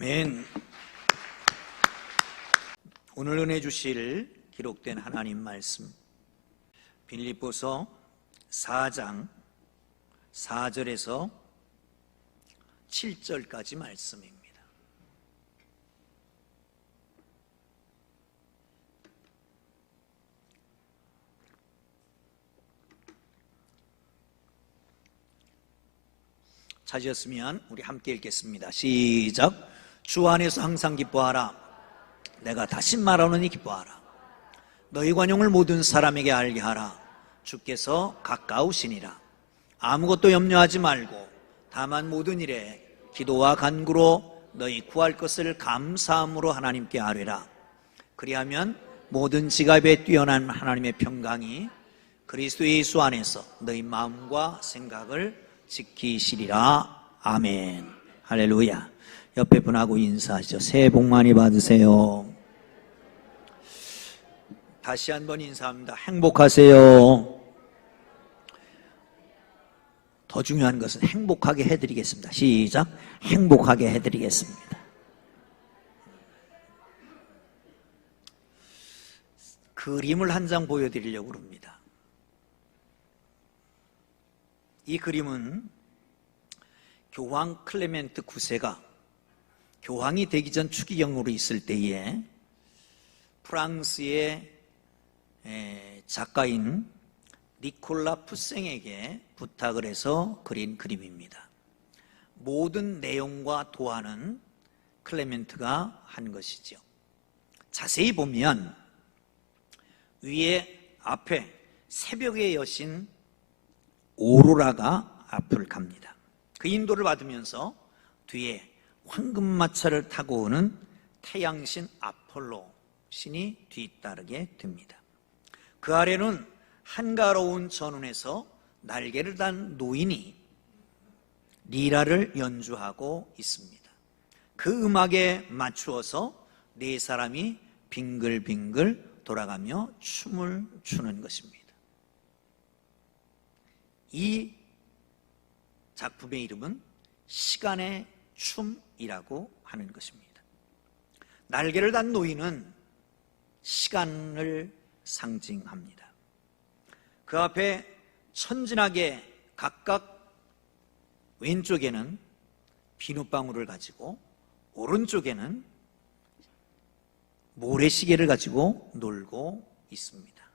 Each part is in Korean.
아멘. 오늘 은혜 주실 기록된 하나님 말씀, 빌립보서 4장 4절에서 7절까지 말씀입니다. 찾으셨으면 우리 함께 읽겠습니다. 시작. 주 안에서 항상 기뻐하라. 내가 다시 말하노니 기뻐하라. 너희 관용을 모든 사람에게 알게 하라. 주께서 가까우시니라. 아무것도 염려하지 말고 다만 모든 일에 기도와 간구로 너희 구할 것을 감사함으로 하나님께 아뢰라. 그리하면 모든 지갑에 뛰어난 하나님의 평강이 그리스도 예수 안에서 너희 마음과 생각을 지키시리라. 아멘. 할렐루야. 옆에 분하고 인사하시죠. 새해 복 많이 받으세요. 다시 한번 인사합니다. 행복하세요. 더 중요한 것은 행복하게 해드리겠습니다. 시작. 행복하게 해드리겠습니다. 그림을 한 장 보여드리려고 합니다. 이 그림은 교황 클레멘트 9세가 교황이 되기 전 추기경으로 있을 때에 프랑스의 작가인 니콜라 푸생에게 부탁을 해서 그린 그림입니다. 모든 내용과 도안은 클레멘트가 한 것이죠. 자세히 보면 위에 앞에 새벽의 여신 오로라가 앞을 갑니다. 그 인도를 받으면서 뒤에 황금마차를 타고 오는 태양신 아폴로 신이 뒤따르게 됩니다. 그 아래는 한가로운 전운에서 날개를 단 노인이 리라를 연주하고 있습니다. 그 음악에 맞추어서 네 사람이 빙글빙글 돌아가며 춤을 추는 것입니다. 이 작품의 이름은 시간의 춤이라고 하는 것입니다. 날개를 단 노인은 시간을 상징합니다. 그 앞에 천진하게 각각 왼쪽에는 비눗방울을 가지고 오른쪽에는 모래시계를 가지고 놀고 있습니다.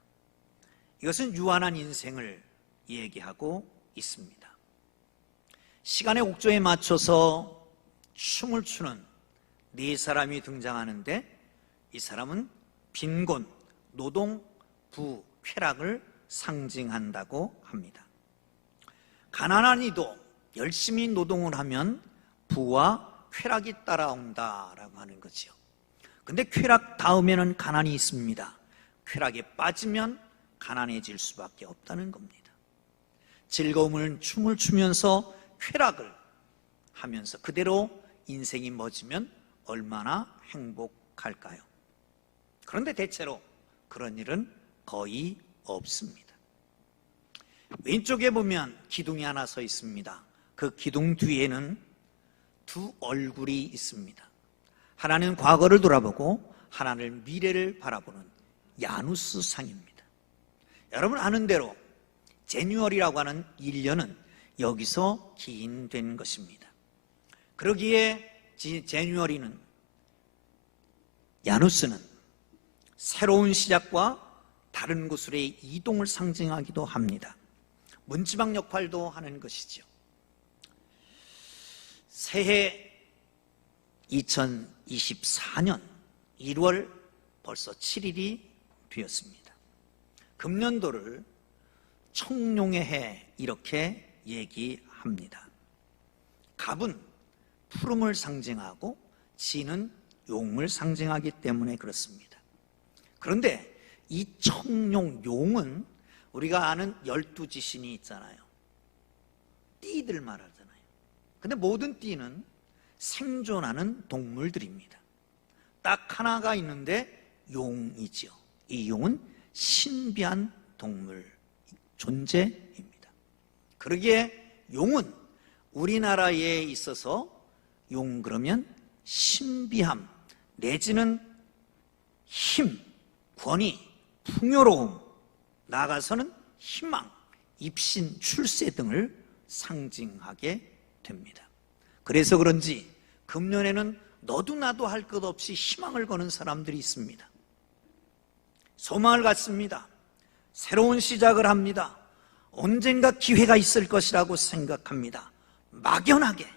이것은 유한한 인생을 얘기하고 있습니다. 시간의 옥조에 맞춰서 춤을 추는 네 사람이 등장하는데 이 사람은 빈곤, 노동, 부, 쾌락을 상징한다고 합니다. 가난한 이도 열심히 노동을 하면 부와 쾌락이 따라온다라고 하는 거죠. 근데 쾌락 다음에는 가난이 있습니다. 쾌락에 빠지면 가난해질 수밖에 없다는 겁니다. 즐거움을 춤을 추면서 쾌락을 하면서 그대로 인생이 멎으면 얼마나 행복할까요? 그런데 대체로 그런 일은 거의 없습니다. 왼쪽에 보면 기둥이 하나 서 있습니다. 그 기둥 뒤에는 두 얼굴이 있습니다. 하나는 과거를 돌아보고 하나는 미래를 바라보는 야누스 상입니다. 여러분 아는 대로 제뉴얼이라고 하는 1년은 여기서 기인된 것입니다. 그러기에 제뉴얼이는 야누스는 새로운 시작과 다른 곳으로의 이동을 상징하기도 합니다. 문지방 역할도 하는 것이죠. 새해 2024년 1월 벌써 7일이 되었습니다. 금년도를 청룡의 해 이렇게 얘기합니다. 갑은 푸름을 상징하고 지는 용을 상징하기 때문에 그렇습니다. 그런데 이 청룡, 용은 우리가 아는 12지신이 있잖아요. 띠들 말하잖아요. 근데 모든 띠는 생존하는 동물들입니다. 딱 하나가 있는데 용이죠. 이 용은 신비한 동물 존재입니다. 그러기에 용은 우리나라에 있어서 용 그러면 신비함 내지는 힘, 권위, 풍요로움, 나아가서는 희망, 입신, 출세 등을 상징하게 됩니다. 그래서 그런지 금년에는 너도 나도 할 것 없이 희망을 거는 사람들이 있습니다. 소망을 갖습니다. 새로운 시작을 합니다. 언젠가 기회가 있을 것이라고 생각합니다. 막연하게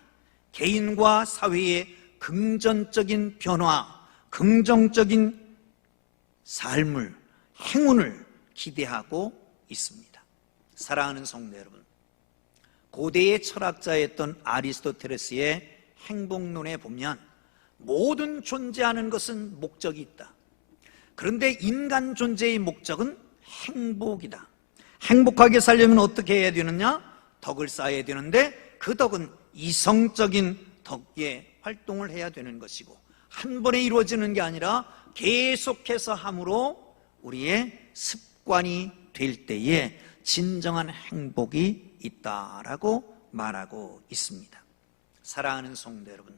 개인과 사회의 긍정적인 변화, 긍정적인 삶을, 행운을 기대하고 있습니다. 사랑하는 성도 여러분, 고대의 철학자였던 아리스토텔레스의 행복론에 보면 모든 존재하는 것은 목적이 있다. 그런데 인간 존재의 목적은 행복이다. 행복하게 살려면 어떻게 해야 되느냐? 덕을 쌓아야 되는데 그 덕은 이성적인 덕의 활동을 해야 되는 것이고, 한 번에 이루어지는 게 아니라 계속해서 함으로 우리의 습관이 될 때에 진정한 행복이 있다라고 말하고 있습니다. 사랑하는 성도 여러분,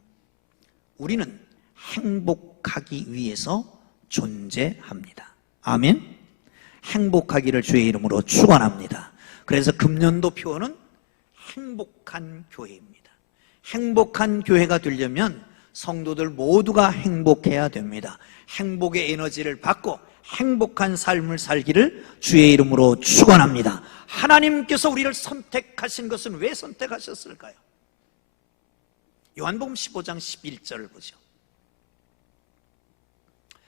우리는 행복하기 위해서 존재합니다. 아멘. 행복하기를 주의 이름으로 축원합니다. 그래서 금년도 표어는 행복한 교회입니다. 행복한 교회가 되려면 성도들 모두가 행복해야 됩니다. 행복의 에너지를 받고 행복한 삶을 살기를 주의 이름으로 축원합니다. 하나님께서 우리를 선택하신 것은 왜 선택하셨을까요? 요한복음 15장 11절을 보죠.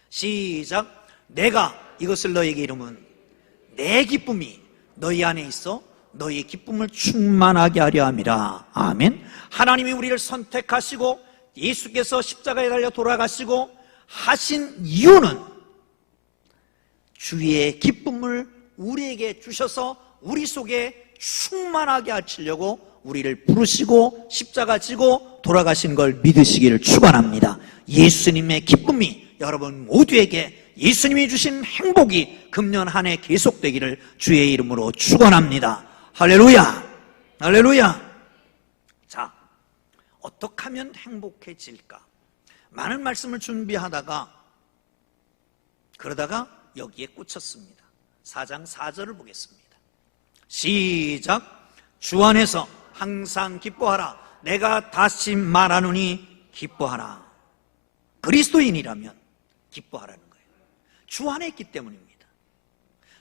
시작. 내가 이것을 너에게 이루면 내 기쁨이 너희 안에 있어 너희의 기쁨을 충만하게 하려 함이라. 아멘. 하나님이 우리를 선택하시고 예수께서 십자가에 달려 돌아가시고 하신 이유는 주의 기쁨을 우리에게 주셔서 우리 속에 충만하게 하시려고 우리를 부르시고 십자가 지고 돌아가신 걸 믿으시기를 축원합니다. 예수님의 기쁨이 여러분 모두에게, 예수님이 주신 행복이 금년 한 해 계속되기를 주의 이름으로 축원합니다. 할렐루야, 할렐루야. 자, 어떻게 하면 행복해질까? 많은 말씀을 준비하다가 그러다가 여기에 꽂혔습니다. 4장 4절을 보겠습니다. 시작. 주 안에서 항상 기뻐하라. 내가 다시 말하노니 기뻐하라. 그리스도인이라면 기뻐하라는 거예요. 주 안에 있기 때문입니다.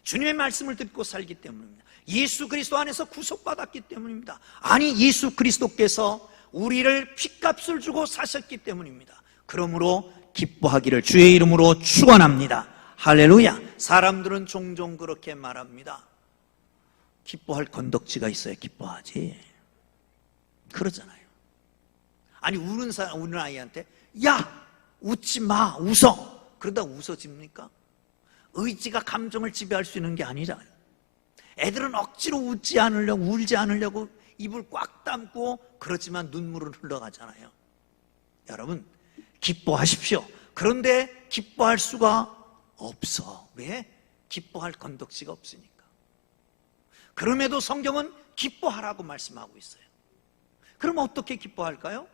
주님의 말씀을 듣고 살기 때문입니다. 예수 그리스도 안에서 구속받았기 때문입니다. 아니, 예수 그리스도께서 우리를 핏값을 주고 사셨기 때문입니다. 그러므로 기뻐하기를 주의 이름으로 축원합니다. 할렐루야. 사람들은 종종 그렇게 말합니다. 기뻐할 건덕지가 있어야 기뻐하지, 그러잖아요. 아니, 우는 아이한테 야, 웃지 마, 웃어. 그러다 웃어집니까? 의지가 감정을 지배할 수 있는 게 아니잖아요. 애들은 억지로 웃지 않으려고, 울지 않으려고 입을 꽉 담고 그렇지만 눈물은 흘러가잖아요. 여러분, 기뻐하십시오. 그런데 기뻐할 수가 없어. 왜? 기뻐할 건덕지가 없으니까. 그럼에도 성경은 기뻐하라고 말씀하고 있어요. 그럼 어떻게 기뻐할까요?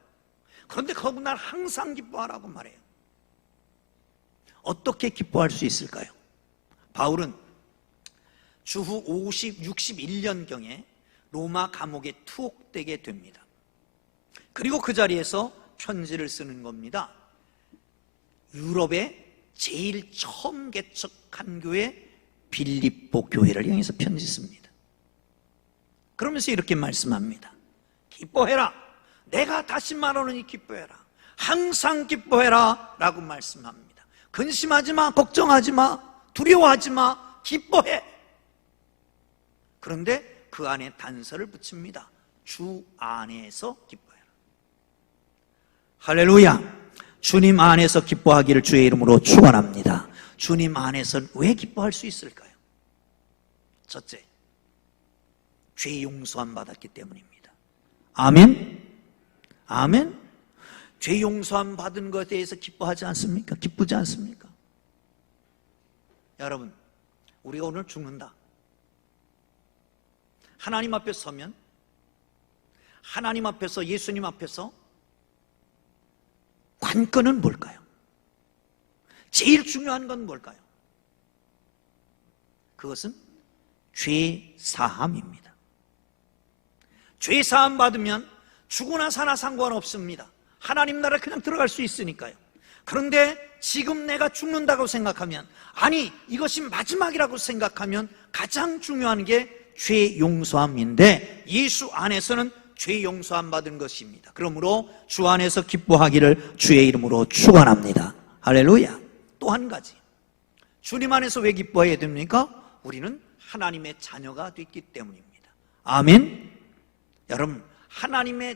그런데 거듭날 항상 기뻐하라고 말해요. 어떻게 기뻐할 수 있을까요? 바울은 주후 61년경에 로마 감옥에 투옥되게 됩니다. 그리고 그 자리에서 편지를 쓰는 겁니다. 유럽에 제일 처음 개척한 교회 빌립보 교회를 향해서 편지 씁니다. 그러면서 이렇게 말씀합니다. 기뻐해라. 내가 다시 말하노니 기뻐해라. 항상 기뻐해라 라고 말씀합니다. 근심하지 마, 걱정하지 마, 두려워하지 마, 기뻐해. 그런데 그 안에 단서를 붙입니다. 주 안에서 기뻐해라. 할렐루야. 주님 안에서 기뻐하기를 주의 이름으로 축원합니다. 주님 안에서는 왜 기뻐할 수 있을까요? 첫째, 죄 용서함 받았기 때문입니다. 아멘? 아멘? 죄 용서함 받은 것에 대해서 기뻐하지 않습니까? 기쁘지 않습니까? 여러분, 우리가 오늘 죽는다. 하나님 앞에 서면, 하나님 앞에서, 예수님 앞에서 관건은 뭘까요? 제일 중요한 건 뭘까요? 그것은 죄 사함입니다. 죄 사함 받으면 죽으나 사나 상관없습니다. 하나님 나라 그냥 들어갈 수 있으니까요. 그런데 지금 내가 죽는다고 생각하면, 아니 이것이 마지막이라고 생각하면 가장 중요한 게 죄 용서함인데, 예수 안에서는 죄 용서함 받은 것입니다. 그러므로 주 안에서 기뻐하기를 주의 이름으로 축원합니다. 할렐루야. 또 한 가지, 주님 안에서 왜 기뻐해야 됩니까? 우리는 하나님의 자녀가 됐기 때문입니다. 아멘. 여러분, 하나님의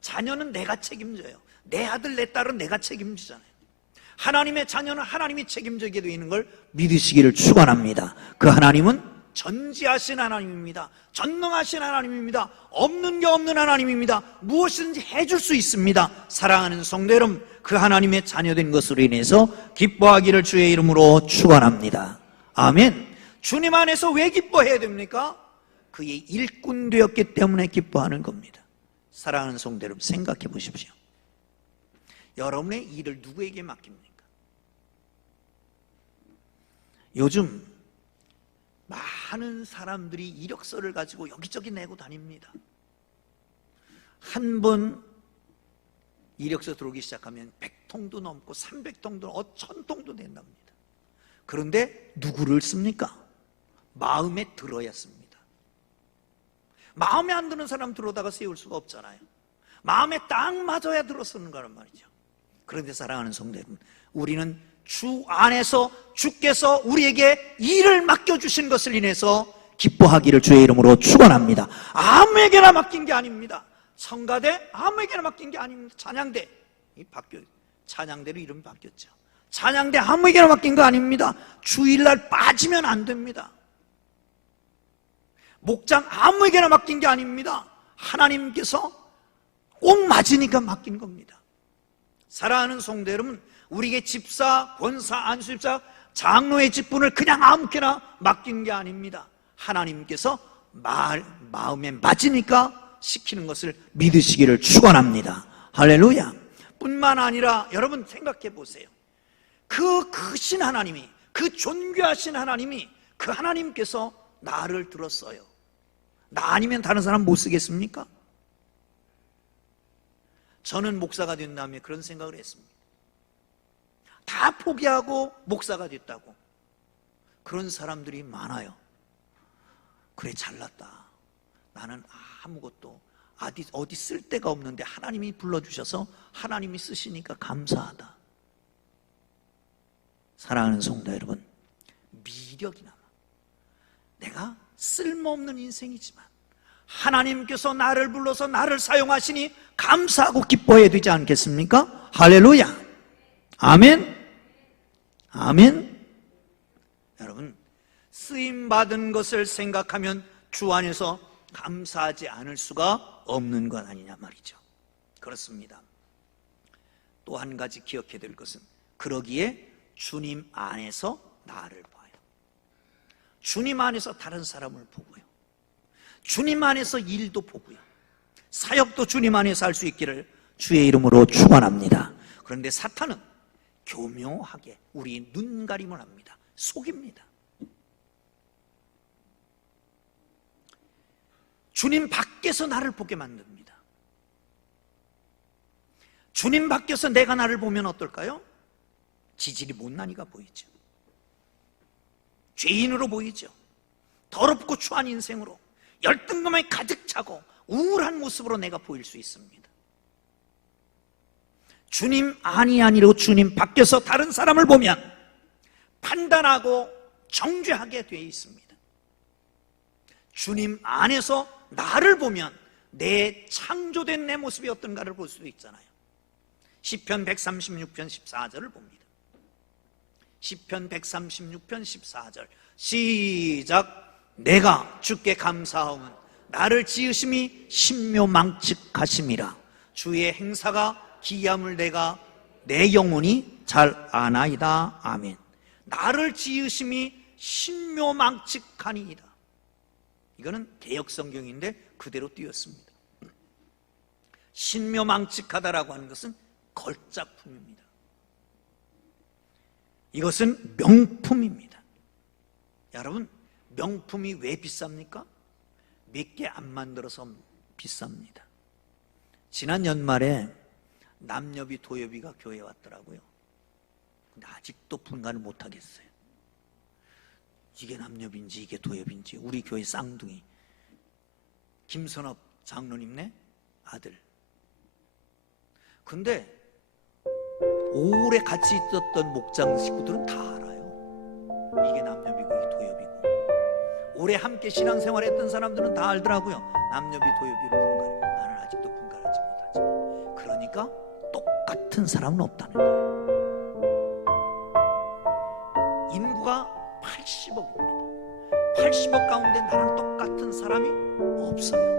자녀는 내가 책임져요. 내 아들 내 딸은 내가 책임지잖아요. 하나님의 자녀는 하나님이 책임지게 되는 걸 믿으시기를 축원합니다. 그 하나님은 전지하신 하나님입니다. 전능하신 하나님입니다. 없는 게 없는 하나님입니다. 무엇이든지 해줄 수 있습니다. 사랑하는 성도 여러분, 그 하나님의 자녀된 것으로 인해서 기뻐하기를 주의 이름으로 축원합니다. 아멘. 주님 안에서 왜 기뻐해야 됩니까? 그의 일꾼 되었기 때문에 기뻐하는 겁니다. 사랑하는 성도 여러분, 생각해 보십시오. 여러분의 일을 누구에게 맡깁니까? 요즘 많은 사람들이 이력서를 가지고 여기저기 내고 다닙니다. 한 번 이력서 들어오기 시작하면 100통도 넘고 300통도 1000통도 된답니다. 그런데 누구를 씁니까? 마음에 들어야 씁니다. 마음에 안 드는 사람 들어오다가 세울 수가 없잖아요. 마음에 딱 맞아야 들어서는 거란 말이죠. 그런데 사랑하는 성도 여러분, 우리는 주 안에서 주께서 우리에게 일을 맡겨주신 것을 인해서 기뻐하기를 주의 이름으로 축원합니다. 아무에게나 맡긴 게 아닙니다. 성가대 아무에게나 맡긴 게 아닙니다. 찬양대 찬양대로 이름이 바뀌었죠. 찬양대 아무에게나 맡긴 거 아닙니다. 주일날 빠지면 안 됩니다. 목장 아무에게나 맡긴 게 아닙니다. 하나님께서 꼭 맞으니까 맡긴 겁니다. 사랑하는 성도 여러분, 우리에게 집사, 권사, 안수집사, 장로의 직분을 그냥 아무렇게나 맡긴 게 아닙니다. 하나님께서 마음에 맞으니까 시키는 것을 믿으시기를 축원합니다. 할렐루야. 뿐만 아니라 여러분 생각해 보세요. 그 크신 하나님이, 그 존귀하신 하나님이, 그 하나님께서 나를 들었어요. 나 아니면 다른 사람 못 쓰겠습니까? 저는 목사가 된 다음에 그런 생각을 했습니다. 다 포기하고 목사가 됐다고. 그런 사람들이 많아요. 그래, 잘났다. 나는 아무것도 어디 쓸 데가 없는데 하나님이 불러주셔서 하나님이 쓰시니까 감사하다. 사랑하는 성도 여러분, 미력이 남아. 내가 쓸모없는 인생이지만 하나님께서 나를 불러서 나를 사용하시니 감사하고 기뻐해야 되지 않겠습니까? 할렐루야. 아멘. 아멘. 여러분, 쓰임받은 것을 생각하면 주 안에서 감사하지 않을 수가 없는 것 아니냐 말이죠. 그렇습니다. 또 한 가지 기억해야 될 것은, 그러기에 주님 안에서 나를 봐요. 주님 안에서 다른 사람을 보고요. 주님 안에서 일도 보고요. 사역도 주님 안에서 할 수 있기를 주의 이름으로 축원합니다. 그런데 사탄은 교묘하게 우리 눈가림을 합니다. 속입니다. 주님 밖에서 나를 보게 만듭니다. 주님 밖에서 내가 나를 보면 어떨까요? 지질이 못난이가 보이죠. 죄인으로 보이죠. 더럽고 추한 인생으로, 열등감에 가득 차고 우울한 모습으로 내가 보일 수 있습니다. 주님 아니로 주님 밖에서 다른 사람을 보면 판단하고 정죄하게 되어 있습니다. 주님 안에서 나를 보면 내 창조된 내 모습이 어떤가를 볼 수도 있잖아요. 시편 136편 14절을 봅니다. 시편 136편 14절 시작. 내가 주께 감사하오면 나를 지으심이 신묘망측하심이라. 주의 행사가 기이함을 내가 내 영혼이 잘 아나이다. 아멘. 나를 지으심이 신묘망측하니이다. 이거는 개역성경인데 그대로 띄었습니다. 신묘망측하다라고 하는 것은 걸작품입니다. 이것은 명품입니다. 여러분, 명품이 왜 비쌉니까? 몇 개 안 만들어서 비쌉니다. 지난 연말에 남녀비 도여비가 교회에 왔더라고요. 근데 아직도 분간을 못하겠어요. 이게 남녀비인지 이게 도여비인지. 우리 교회 쌍둥이 김선업 장로님네 아들. 근데 오래 같이 있었던 목장 식구들은 다 알아요. 이게 남녀비고 이게 도여비고. 오래 함께 신앙생활했던 사람들은 다 알더라고요. 남녀비 도여비를 분간해. 나는 아직도 분간하지 못하지만. 그러니까 똑같은 사람은 없다는 거예요. 인구가 80억입니다. 80억 가운데 나랑 똑같은 사람이 없어요.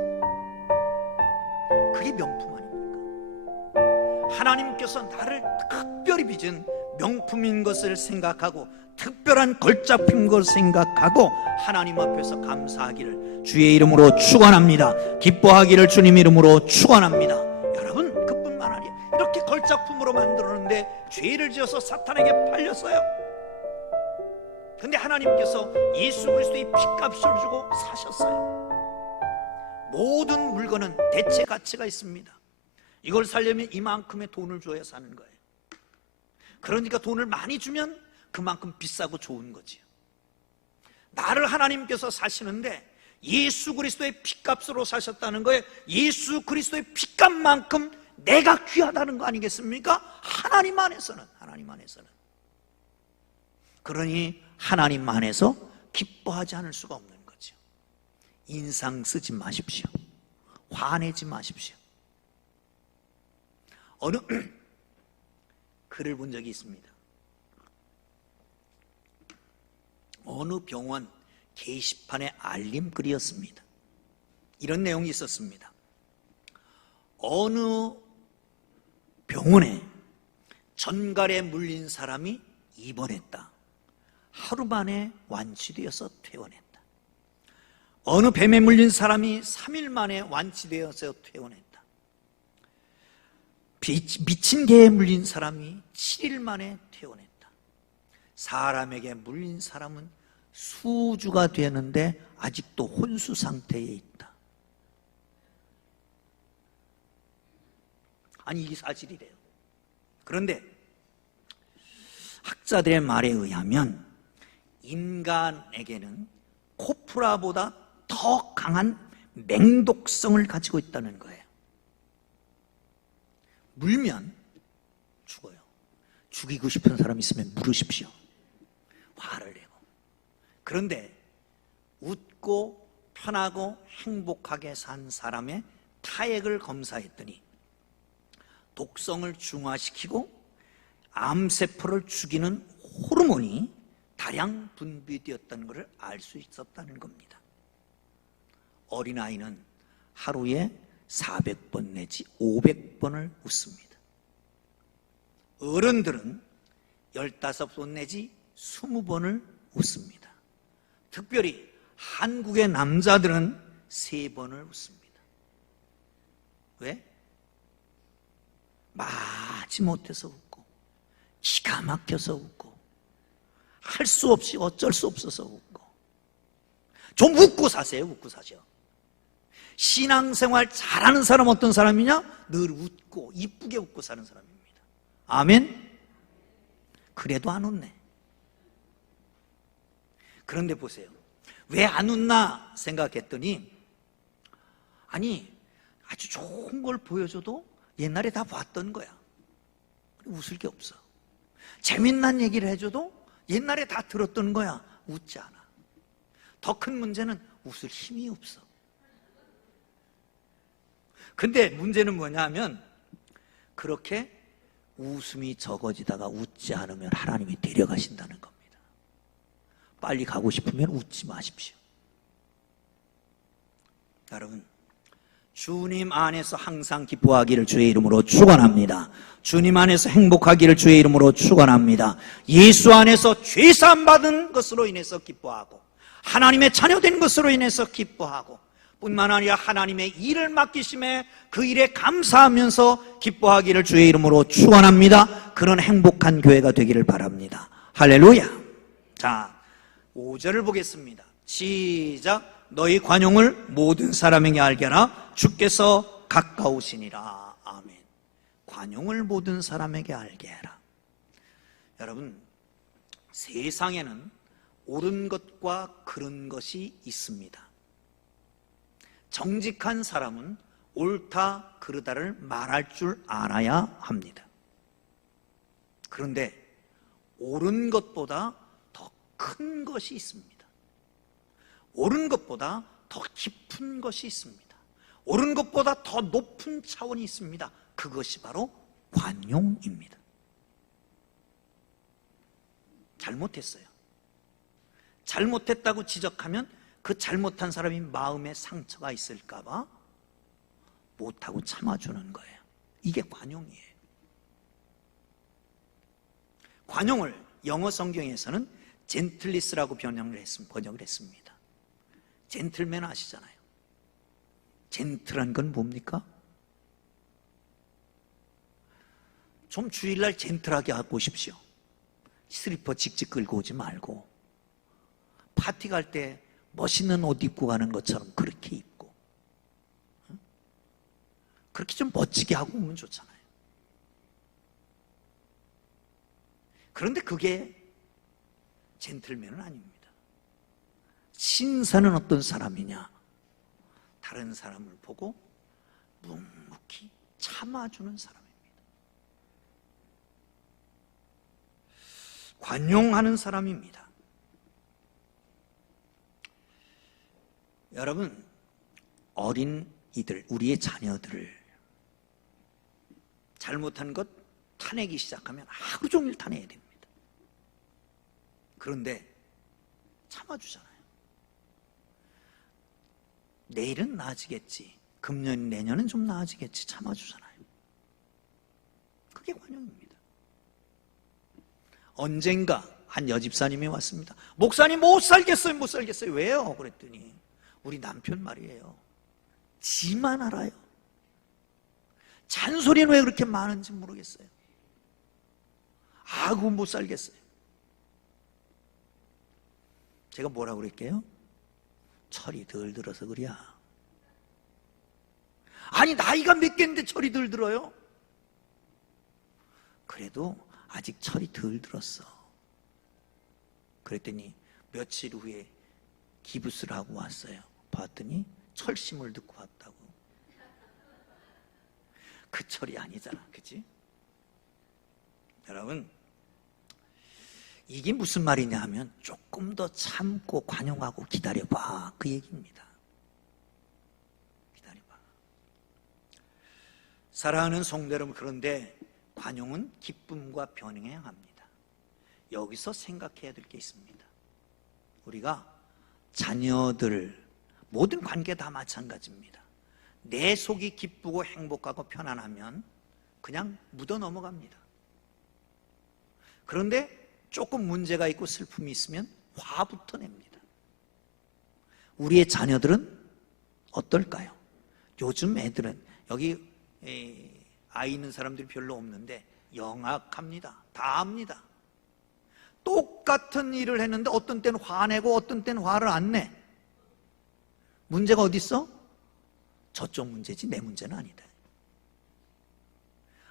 그게 명품 아닙니까? 하나님께서 나를 특별히 빚은 명품인 것을 생각하고 특별한 걸작품인 것을 생각하고 하나님 앞에서 감사하기를 주의 이름으로 축원합니다. 기뻐하기를 주님 이름으로 축원합니다. 여러분, 그뿐만 아니에요. 이렇게 걸작품으로 만들었는데 죄를 지어서 사탄에게 팔렸어요. 근데 하나님께서 예수 그리스도의 핏값을 주고 사셨어요. 모든 물건은 대체 가치가 있습니다. 이걸 살려면 이만큼의 돈을 줘야 사는 거예요. 그러니까 돈을 많이 주면 그만큼 비싸고 좋은 거지요. 나를 하나님께서 사시는데 예수 그리스도의 핏값으로 사셨다는 거예요. 예수 그리스도의 핏값만큼 내가 귀하다는 거 아니겠습니까? 하나님 안에서는. 그러니 하나님 안에서 기뻐하지 않을 수가 없는 거죠. 인상 쓰지 마십시오. 화내지 마십시오. 어느 글을 본 적이 있습니다. 어느 병원 게시판에 알림글이었습니다. 이런 내용이 있었습니다. 어느 병원에 전갈에 물린 사람이 입원했다. 하루 만에 완치되어서 퇴원했다. 어느 뱀에 물린 사람이 3일 만에 완치되어서 퇴원했다. 미친 개에 물린 사람이 7일 만에 퇴원했다. 사람에게 물린 사람은 수주가 되는데 아직도 혼수 상태에 있다. 아니, 이게 사실이래요. 그런데 학자들의 말에 의하면 인간에게는 코프라보다 더 강한 맹독성을 가지고 있다는 거예요. 물면 죽어요. 죽이고 싶은 사람 있으면 물으십시오. 화를 내고. 그런데 웃고 편하고 행복하게 산 사람의 타액을 검사했더니 독성을 중화시키고 암세포를 죽이는 호르몬이 다량 분비되었다는 것을 알 수 있었다는 겁니다. 어린아이는 하루에 400번 내지 500번을 웃습니다. 어른들은 15번 내지 20번을 웃습니다. 특별히 한국의 남자들은 3번을 웃습니다. 왜? 마지 못해서 웃고 기가 막혀서 웃고 할 수 없이 어쩔 수 없어서 웃고. 좀 웃고 사세요. 웃고 사세요. 신앙생활 잘하는 사람 어떤 사람이냐? 늘 웃고 이쁘게 웃고 사는 사람입니다. 아멘? 그래도 안 웃네. 그런데 보세요. 왜 안 웃나 생각했더니 아니, 아주 좋은 걸 보여줘도 옛날에 다 봤던 거야. 웃을 게 없어. 재밌는 얘기를 해줘도 옛날에 다 들었던 거야. 웃지 않아. 더 큰 문제는 웃을 힘이 없어. 근데 문제는 뭐냐 하면 그렇게 웃음이 적어지다가 웃지 않으면 하나님이 데려가신다는 겁니다. 빨리 가고 싶으면 웃지 마십시오. 여러분, 주님 안에서 항상 기뻐하기를 주의 이름으로 축원합니다. 주님 안에서 행복하기를 주의 이름으로 축원합니다. 예수 안에서 죄사함 받은 것으로 인해서 기뻐하고 하나님의 자녀된 것으로 인해서 기뻐하고 뿐만 아니라 하나님의 일을 맡기심에 그 일에 감사하면서 기뻐하기를 주의 이름으로 축원합니다. 그런 행복한 교회가 되기를 바랍니다. 할렐루야. 자, 5절을 보겠습니다. 시작. 너희 관용을 모든 사람에게 알게 하라. 주께서 가까우시니라. 아멘. 관용을 모든 사람에게 알게 해라. 여러분, 세상에는 옳은 것과 그른 것이 있습니다. 정직한 사람은 옳다 그르다를 말할 줄 알아야 합니다. 그런데 옳은 것보다 더 큰 것이 있습니다. 옳은 것보다 더 깊은 것이 있습니다. 옳은 것보다 더 높은 차원이 있습니다. 그것이 바로 관용입니다. 잘못했어요. 잘못했다고 지적하면 그 잘못한 사람이 마음에 상처가 있을까 봐 못하고 참아주는 거예요. 이게 관용이에요. 관용을 영어 성경에서는 젠틀리스라고 번역을 했습니다. 젠틀맨 아시잖아요. 젠틀한 건 뭡니까? 좀 주일날 젠틀하게 하고 오십시오. 슬리퍼 직직 끌고 오지 말고 파티 갈 때 멋있는 옷 입고 가는 것처럼 그렇게 입고 그렇게 좀 멋지게 하고 오면 좋잖아요. 그런데 그게 젠틀맨은 아닙니다. 신사는 어떤 사람이냐? 다른 사람을 보고 묵묵히 참아주는 사람입니다. 관용하는 사람입니다. 여러분, 어린이들, 우리의 자녀들을 잘못한 것 타내기 시작하면 하루 종일 타내야 됩니다. 그런데 참아주잖아요. 내일은 나아지겠지, 금년 내년은 좀 나아지겠지, 참아주잖아요. 그게 관용입니다. 언젠가 한 여집사님이 왔습니다. 목사님 못 살겠어요, 못 살겠어요. 왜요? 그랬더니 우리 남편 말이에요. 지만 알아요. 잔소리는 왜 그렇게 많은지 모르겠어요. 아구 못 살겠어요. 제가 뭐라고 그랬게요? 철이 덜 들어서 그래야. 아니 나이가 몇 개인데 철이 덜 들어요? 그래도 아직 철이 덜 들었어. 그랬더니 며칠 후에 기부스를 하고 왔어요. 봤더니 철심을 듣고 왔다고. 그 철이 아니잖아, 그치? 여러분, 이게 무슨 말이냐 하면 조금 더 참고 관용하고 기다려봐, 그 얘기입니다. 기다려봐. 사랑하는 성도 여러분, 그런데 관용은 기쁨과 병행해야 합니다. 여기서 생각해야 될 게 있습니다. 우리가 자녀들, 모든 관계 다 마찬가지입니다. 내 속이 기쁘고 행복하고 편안하면 그냥 묻어 넘어갑니다. 그런데 조금 문제가 있고 슬픔이 있으면 화부터 냅니다. 우리의 자녀들은 어떨까요? 요즘 애들은, 여기 아이 있는 사람들이 별로 없는데 영악합니다. 다 압니다. 똑같은 일을 했는데 어떤 때는 화내고 어떤 때는 화를 안 내. 문제가 어디 있어? 저쪽 문제지 내 문제는 아니다.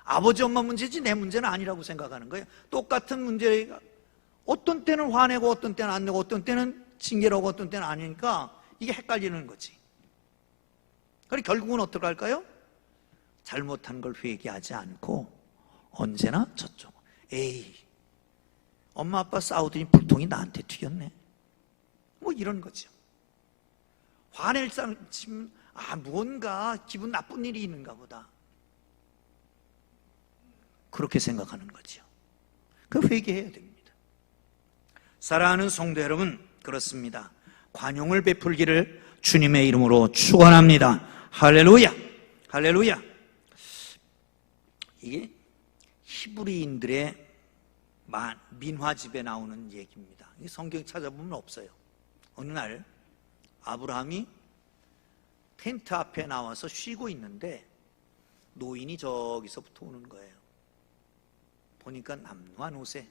아버지 엄마 문제지 내 문제는 아니라고 생각하는 거예요. 똑같은 문제가 어떤 때는 화내고 어떤 때는 안 내고 어떤 때는 징계라고 어떤 때는 아니니까 이게 헷갈리는 거지. 그러니 결국은 어떻게 할까요? 잘못한 걸 회개하지 않고 언제나 저쪽, 에이 엄마 아빠 싸우더니 불통이 나한테 튀겼네, 뭐 이런 거죠. 화낼 사람 치면 무언가 기분 나쁜 일이 있는가 보다, 그렇게 생각하는 거죠. 그 회개해야 됩니다. 사랑하는 성도 여러분, 그렇습니다. 관용을 베풀기를 주님의 이름으로 축원합니다. 할렐루야, 할렐루야. 이게 히브리인들의 민화집에 나오는 얘기입니다. 성경 찾아보면 없어요. 어느 날 아브라함이 텐트 앞에 나와서 쉬고 있는데 노인이 저기서부터 오는 거예요. 보니까 남루한 옷에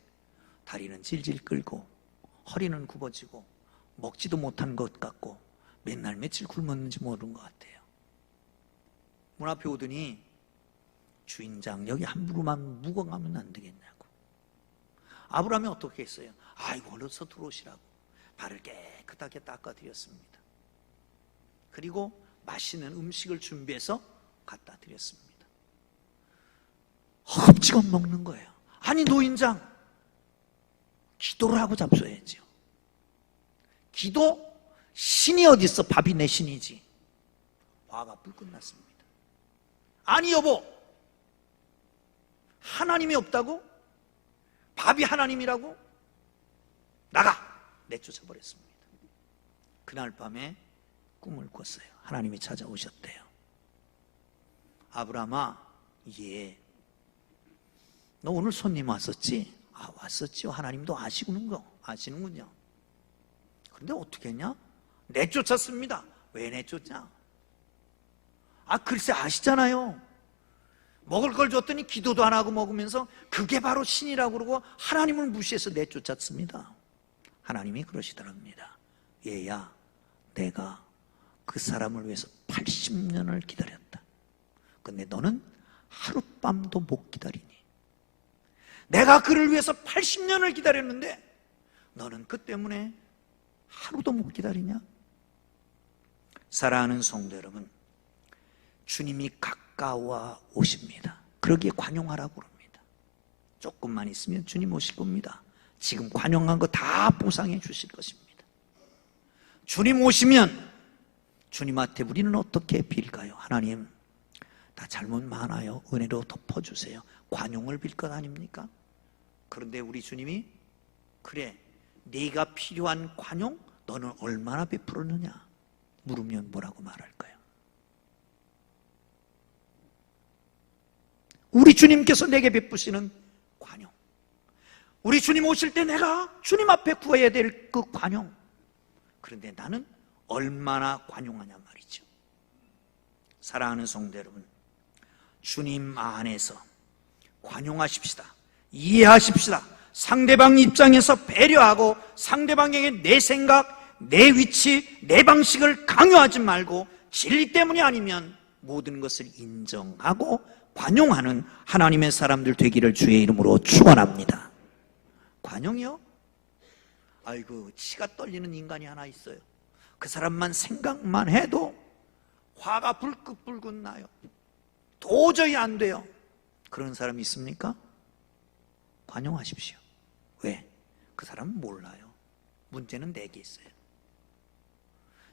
다리는 질질 끌고 허리는 굽어지고 먹지도 못한 것 같고 맨날 며칠 굶었는지 모르는 것 같아요. 문 앞에 오더니 주인장, 여기 함부로만 묵어가면 안 되겠냐고. 아브라함이 어떻게 했어요? 아이고, 어서 들어오시라고 발을 깨끗하게 닦아드렸습니다. 그리고 맛있는 음식을 준비해서 갖다 드렸습니다. 헛지겁 먹는 거예요. 아니, 노인장, 기도를 하고 잡숴야죠. 기도? 신이 어디 있어? 밥이 내 신이지. 화가 불 끝났습니다. 아니 여보, 하나님이 없다고? 밥이 하나님이라고? 나가! 내쫓아 버렸습니다. 그날 밤에 꿈을 꿨어요. 하나님이 찾아오셨대요. 아브라함아, 예, 너 오늘 손님 왔었지? 아, 왔었지요. 하나님도 아시는군요. 그런데 어떻게 했냐? 내쫓았습니다. 왜 내쫓냐? 아, 글쎄 아시잖아요. 먹을 걸 줬더니 기도도 안 하고 먹으면서 그게 바로 신이라고 그러고 하나님을 무시해서 내쫓았습니다. 하나님이 그러시더랍니다. 얘야, 내가 그 사람을 위해서 80년을 기다렸다. 근데 너는 하룻밤도 못 기다리니. 내가 그를 위해서 80년을 기다렸는데 너는 그 때문에 하루도 못 기다리냐? 사랑하는 성도 여러분, 주님이 가까워 오십니다. 그러기에 관용하라고 그럽니다. 조금만 있으면 주님 오실 겁니다. 지금 관용한 거 다 보상해 주실 것입니다. 주님 오시면 주님한테 우리는 어떻게 빌까요? 하나님, 나 잘못 많아요. 은혜로 덮어주세요. 관용을 빌 것 아닙니까? 그런데 우리 주님이, 그래, 네가 필요한 관용 너는 얼마나 베풀었느냐 물으면 뭐라고 말할까요? 우리 주님께서 내게 베푸시는 관용, 우리 주님 오실 때 내가 주님 앞에 구해야 될 그 관용, 그런데 나는 얼마나 관용하냐 말이죠. 사랑하는 성도 여러분, 주님 안에서 관용하십시다. 이해하십시다. 상대방 입장에서 배려하고 상대방에게 내 생각, 내 위치, 내 방식을 강요하지 말고 진리 때문이 아니면 모든 것을 인정하고 관용하는 하나님의 사람들 되기를 주의 이름으로 축원합니다. 관용이요? 아이고, 치가 떨리는 인간이 하나 있어요. 그 사람만 생각만 해도 화가 불긋불긋 나요. 도저히 안 돼요. 그런 사람이 있습니까? 관용하십시오. 왜? 그 사람은 몰라요. 문제는 내게 있어요.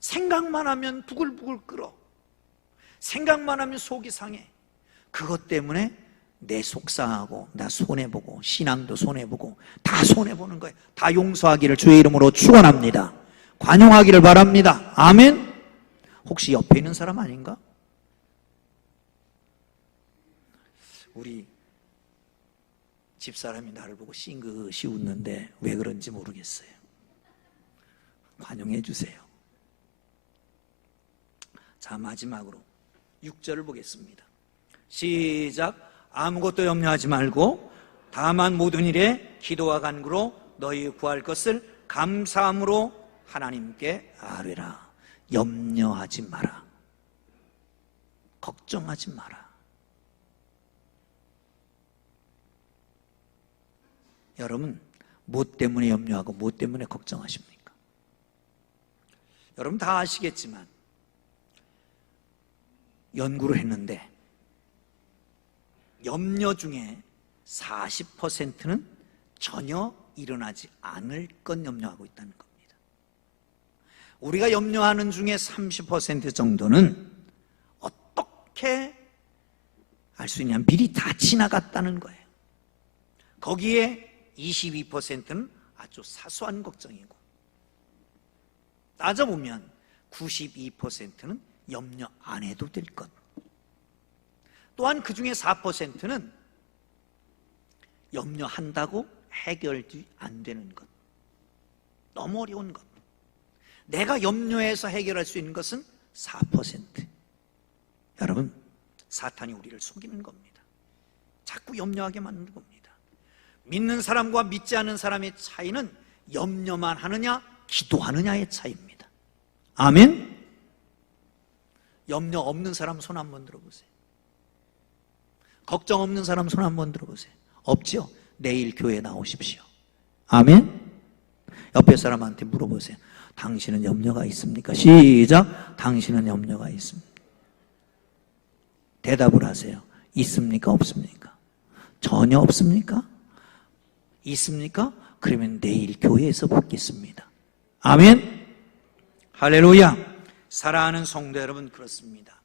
생각만 하면 부글부글 끓어. 생각만 하면 속이 상해. 그것 때문에 내 속상하고 나 손해보고 신앙도 손해보고 다 손해보는 거예요. 다 용서하기를 주의 이름으로 축원합니다. 관용하기를 바랍니다. 아멘. 혹시 옆에 있는 사람 아닌가? 우리 집사람이 나를 보고 싱긋이 웃는데 왜 그런지 모르겠어요. 관용해 주세요. 자, 마지막으로 6절을 보겠습니다. 시작. 아무것도 염려하지 말고 다만 모든 일에 기도와 간구로 너희 구할 것을 감사함으로 하나님께 아뢰라. 염려하지 마라. 걱정하지 마라. 여러분, 무엇 때문에 염려하고 무엇 때문에 걱정하십니까? 여러분 다 아시겠지만 연구를 했는데 염려 중에 40%는 전혀 일어나지 않을 것 염려하고 있다는 겁니다. 우리가 염려하는 중에 30% 정도는 어떻게 알 수 있냐면 미리 다 지나갔다는 거예요. 거기에 22%는 아주 사소한 걱정이고, 따져보면 92%는 염려 안 해도 될 것. 또한 그 중에 4%는 염려한다고 해결이 안 되는 것. 너무 어려운 것. 내가 염려해서 해결할 수 있는 것은 4%. 여러분, 사탄이 우리를 속이는 겁니다. 자꾸 염려하게 만드는 겁니다. 믿는 사람과 믿지 않는 사람의 차이는 염려만 하느냐 기도하느냐의 차이입니다. 아멘. 염려 없는 사람 손 한번 들어보세요. 걱정 없는 사람 손 한번 들어보세요. 없죠? 내일 교회 나오십시오. 아멘. 옆에 사람한테 물어보세요. 당신은 염려가 있습니까? 시작. 당신은 염려가 있습니까? 대답을 하세요. 있습니까? 없습니까? 전혀 없습니까? 있습니까? 그러면 내일 교회에서 뵙겠습니다. 아멘. 할렐루야. 사랑하는 성도 여러분, 그렇습니다.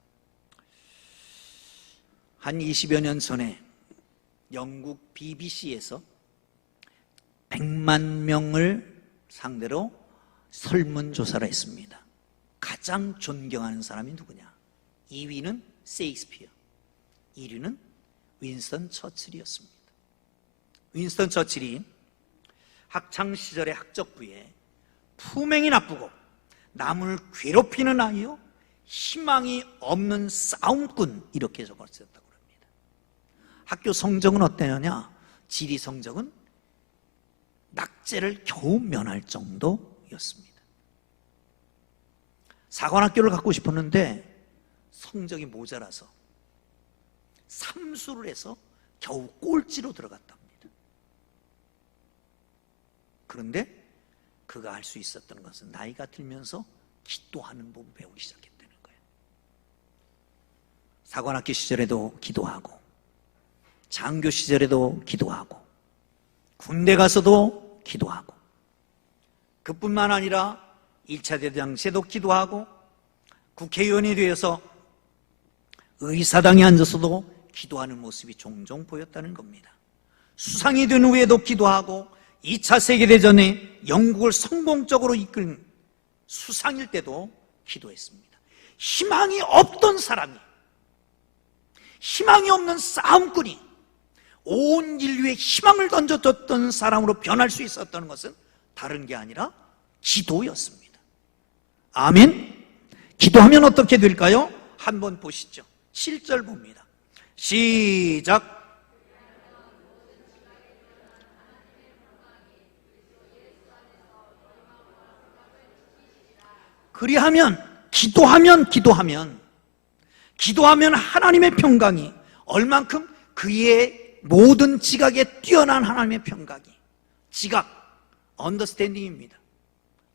한 20여 년 전에 영국 BBC에서 100만 명을 상대로 설문조사를 했습니다. 가장 존경하는 사람이 누구냐? 2위는 세익스피어, 1위는 윈스턴 처칠이었습니다. 윈스턴 처칠이 학창시절의 학적부에 품행이 나쁘고 남을 괴롭히는 아이요, 희망이 없는 싸움꾼, 이렇게 적었었다고 합니다. 학교 성적은 어땠느냐? 지리 성적은 낙제를 겨우 면할 정도였습니다. 사관학교를 갖고 싶었는데 성적이 모자라서 삼수를 해서 겨우 꼴찌로 들어갔답니다. 그런데 그가 할 수 있었던 것은 나이가 들면서 기도하는 법을 배우기 시작했다는 거예요. 사관학교 시절에도 기도하고, 장교 시절에도 기도하고, 군대 가서도 기도하고, 그뿐만 아니라 1차 대장시에도 기도하고, 국회의원이 되어서 의사당에 앉아서도 기도하는 모습이 종종 보였다는 겁니다. 수상이 된 후에도 기도하고, 2차 세계대전에 영국을 성공적으로 이끈 수상일 때도 기도했습니다. 희망이 없던 사람이, 희망이 없는 싸움꾼이 온 인류에 희망을 던져줬던 사람으로 변할 수 있었던 것은 다른 게 아니라 기도였습니다. 아멘. 기도하면 어떻게 될까요? 한번 보시죠. 7절 봅니다. 시작. 그리하면, 기도하면 하나님의 평강이 얼만큼, 그의 모든 지각에 뛰어난 하나님의 평강이, 지각, 언더스탠딩입니다.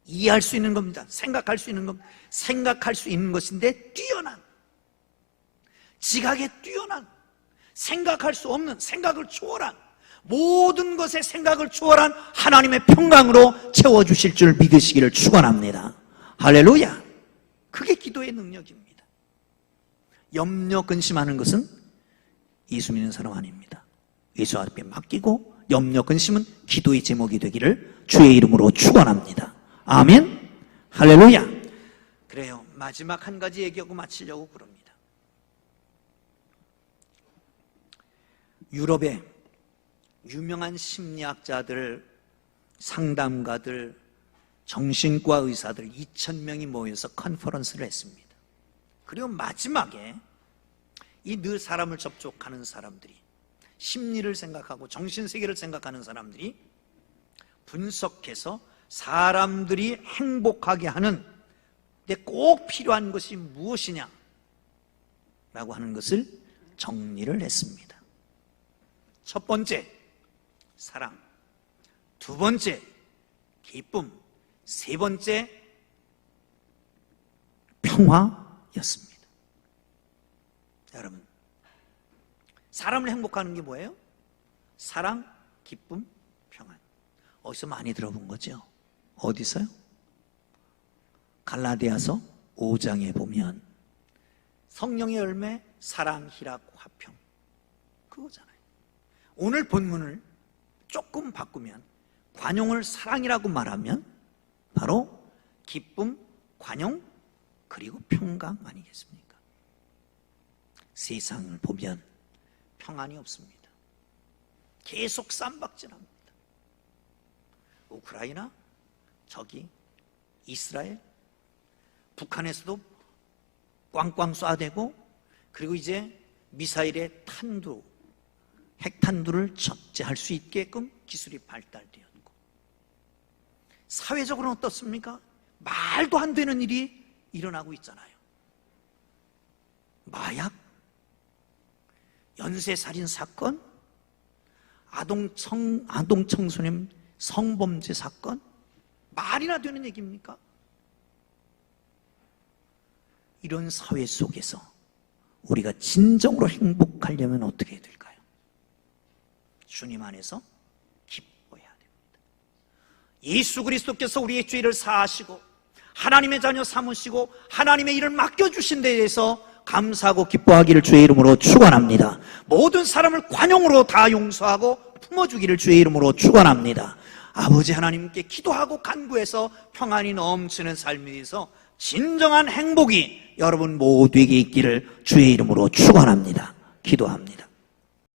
이해할 수 있는 겁니다. 생각할 수 있는 겁니다. 생각할 수 있는 것인데 뛰어난, 지각에 뛰어난, 생각할 수 없는, 생각을 초월한, 모든 것의 생각을 초월한 하나님의 평강으로 채워주실 줄 믿으시기를 축원합니다. 할렐루야. 그게 기도의 능력입니다. 염려 근심하는 것은 예수 믿는 사람 아닙니다. 예수 앞에 맡기고, 염려 근심은 기도의 제목이 되기를 주의 이름으로 축원합니다. 아멘. 할렐루야. 그래요. 마지막 한 가지 얘기하고 마치려고 그럽니다. 유럽의 유명한 심리학자들, 상담가들, 정신과 의사들 2,000명이 모여서 컨퍼런스를 했습니다. 그리고 마지막에 이 늘 사람을 접촉하는 사람들이, 심리를 생각하고 정신세계를 생각하는 사람들이 분석해서 사람들이 행복하게 하는 데 꼭 필요한 것이 무엇이냐 라고 하는 것을 정리를 했습니다. 첫 번째, 사랑. 두 번째, 기쁨. 세 번째, 평화였습니다. 여러분, 사람을 행복하는 게 뭐예요? 사랑, 기쁨, 평안. 어디서 많이 들어본 거죠? 어디서요? 갈라디아서 5장에 보면 성령의 열매, 사랑, 희락, 화평, 그거잖아요. 오늘 본문을 조금 바꾸면, 관용을 사랑이라고 말하면 바로 기쁨, 관용, 그리고 평강 아니겠습니까? 세상을 보면 평안이 없습니다. 계속 쌈박질합니다. 우크라이나, 저기 이스라엘, 북한에서도 꽝꽝 쏴대고, 그리고 이제 미사일의 탄두, 핵탄두를 적재할 수 있게끔 기술이 발달되었고, 사회적으로는 어떻습니까? 말도 안 되는 일이 일어나고 있잖아요. 마약, 연쇄살인 사건, 아동 청소년 성범죄 사건, 말이나 되는 얘기입니까? 이런 사회 속에서 우리가 진정으로 행복하려면 어떻게 해야 될까요? 주님 안에서 기뻐해야 됩니다. 예수 그리스도께서 우리의 죄를 사하시고 하나님의 자녀 삼으시고 하나님의 일을 맡겨주신 데에 대해서 감사하고 기뻐하기를 주의 이름으로 축원합니다. 모든 사람을 관용으로 다 용서하고 품어주기를 주의 이름으로 축원합니다. 아버지 하나님께 기도하고 간구해서 평안이 넘치는 삶에 대해서 진정한 행복이 여러분 모두에게 있기를 주의 이름으로 축원합니다. 기도합니다.